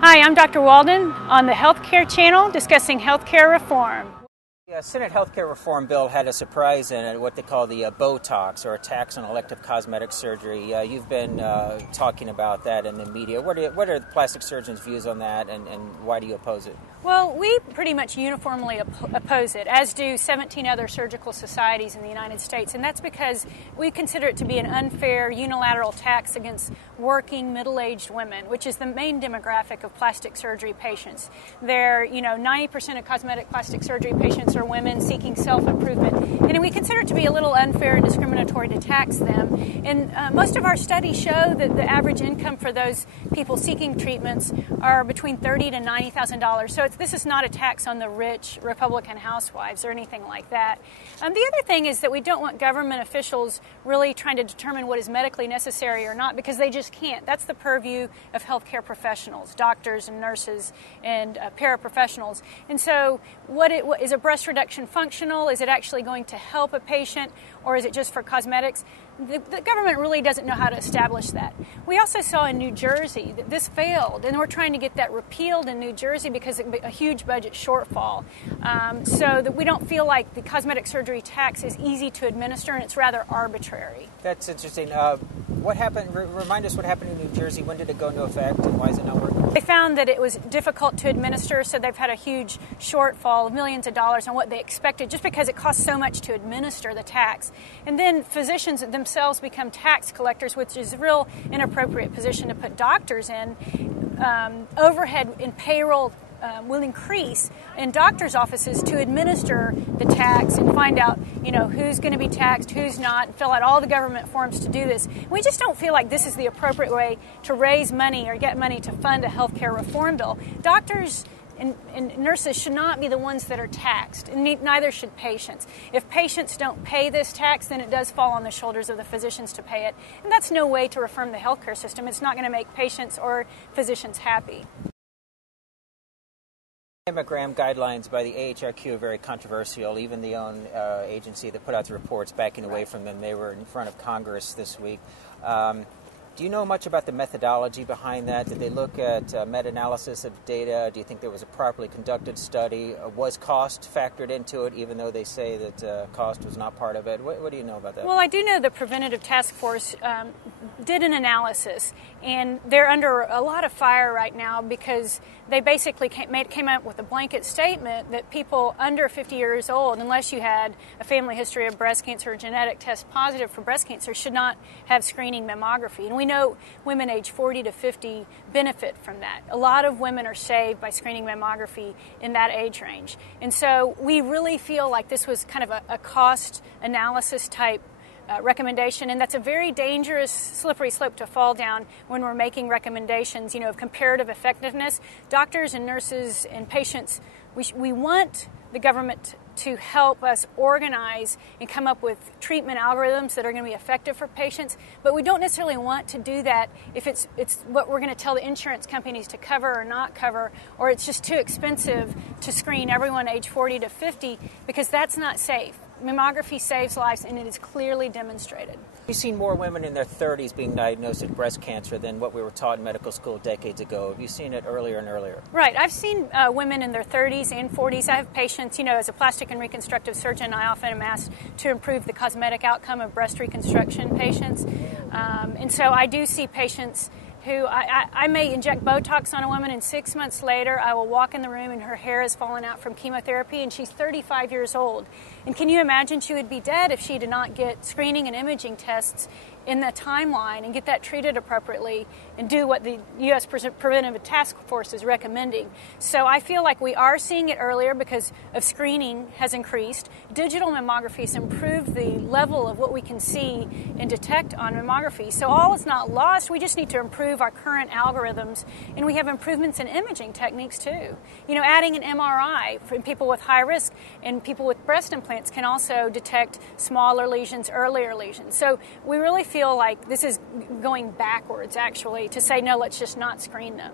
Hi, I'm Dr. Walden on the Healthcare Channel discussing healthcare reform. The Senate healthcare reform bill had a surprise in it, what they call the Botox, or a tax on elective cosmetic surgery. You've been talking about that in the media. What are the plastic surgeons' views on that, and why do you oppose it? Well, we pretty much uniformly oppose it, as do 17 other surgical societies in the United States, and that's because we consider it to be an unfair unilateral tax against working middle-aged women, which is the main demographic of plastic surgery patients. 90% of cosmetic plastic surgery patients are women seeking self-improvement, and we consider it to be a little unfair and discriminatory to tax them. And most of our studies show that the average income for those people seeking treatments are between $30,000 to $90,000. So this is not a tax on the rich Republican housewives or anything like that. The other thing is that we don't want government officials really trying to determine what is medically necessary or not, because they just can't. That's the purview of healthcare professionals, doctors and nurses and paraprofessionals. And so what is a breast reduction functional? Is it actually going to help a patient, or is it just for cosmetics? The government really doesn't know how to establish that. We also saw in New Jersey that this failed, and we're trying to get that repealed in New Jersey because of a huge budget shortfall. So that we don't feel like the cosmetic surgery tax is easy to administer, and it's rather arbitrary. That's interesting. What happened? Remind us what happened in New Jersey. When did it go into effect, and why is it not working? They found that it was difficult to administer, so they've had a huge shortfall of millions of dollars on what they expected, just because it costs so much to administer the tax. And then physicians themselves become tax collectors, which is a real inappropriate position to put doctors in. Overhead and payroll will increase in doctors' offices to administer the tax and find out, who's going to be taxed, who's not, and fill out all the government forms to do this. We just don't feel like this is the appropriate way to raise money or get money to fund a healthcare reform bill. Doctors and nurses should not be the ones that are taxed, and neither should patients. If patients don't pay this tax, then it does fall on the shoulders of the physicians to pay it, and that's no way to reform the healthcare system. It's not going to make patients or physicians happy. Mammogram guidelines by the AHRQ are very controversial. Even the own agency that put out the reports backing away from them, they were in front of Congress this week. Do you know much about the methodology behind that? Did they look at meta-analysis of data? Do you think there was a properly conducted study? Was cost factored into it, even though they say that cost was not part of it? What do you know about that? Well, I do know the Preventative Task Force did an analysis, and they're under a lot of fire right now because they basically came up with a blanket statement that people under 50 years old, unless you had a family history of breast cancer or genetic test positive for breast cancer, should not have screening mammography. And we know women age 40 to 50 benefit from that. A lot of women are saved by screening mammography in that age range. And so we really feel like this was kind of a cost analysis type recommendation, and that's a very dangerous, slippery slope to fall down when we're making recommendations, of comparative effectiveness. Doctors and nurses and patients, we want the government to help us organize and come up with treatment algorithms that are going to be effective for patients, but we don't necessarily want to do that if it's what we're going to tell the insurance companies to cover or not cover, or it's just too expensive to screen everyone age 40 to 50, because that's not safe. Mammography saves lives, and it is clearly demonstrated. We've seen more women in their 30s being diagnosed with breast cancer than what we were taught in medical school decades ago. Have you seen it earlier and earlier? Right. I've seen women in their 30s and 40s. I have patients, as a plastic and reconstructive surgeon, I often am asked to improve the cosmetic outcome of breast reconstruction patients. And so I do see patients who I may inject Botox on a woman, and 6 months later I will walk in the room and her hair has fallen out from chemotherapy, and she's 35 years old. And can you imagine she would be dead if she did not get screening and imaging tests in the timeline and get that treated appropriately and do what the U.S. Preventative Task Force is recommending. So I feel like we are seeing it earlier because of screening has increased. Digital mammography has improved the level of what we can see and detect on mammography. So all is not lost. We just need to improve our current algorithms, and we have improvements in imaging techniques too. Adding an MRI for people with high risk and people with breast implants can also detect smaller lesions, earlier lesions. So we really feel like this is going backwards, actually, to say, no, let's just not screen them.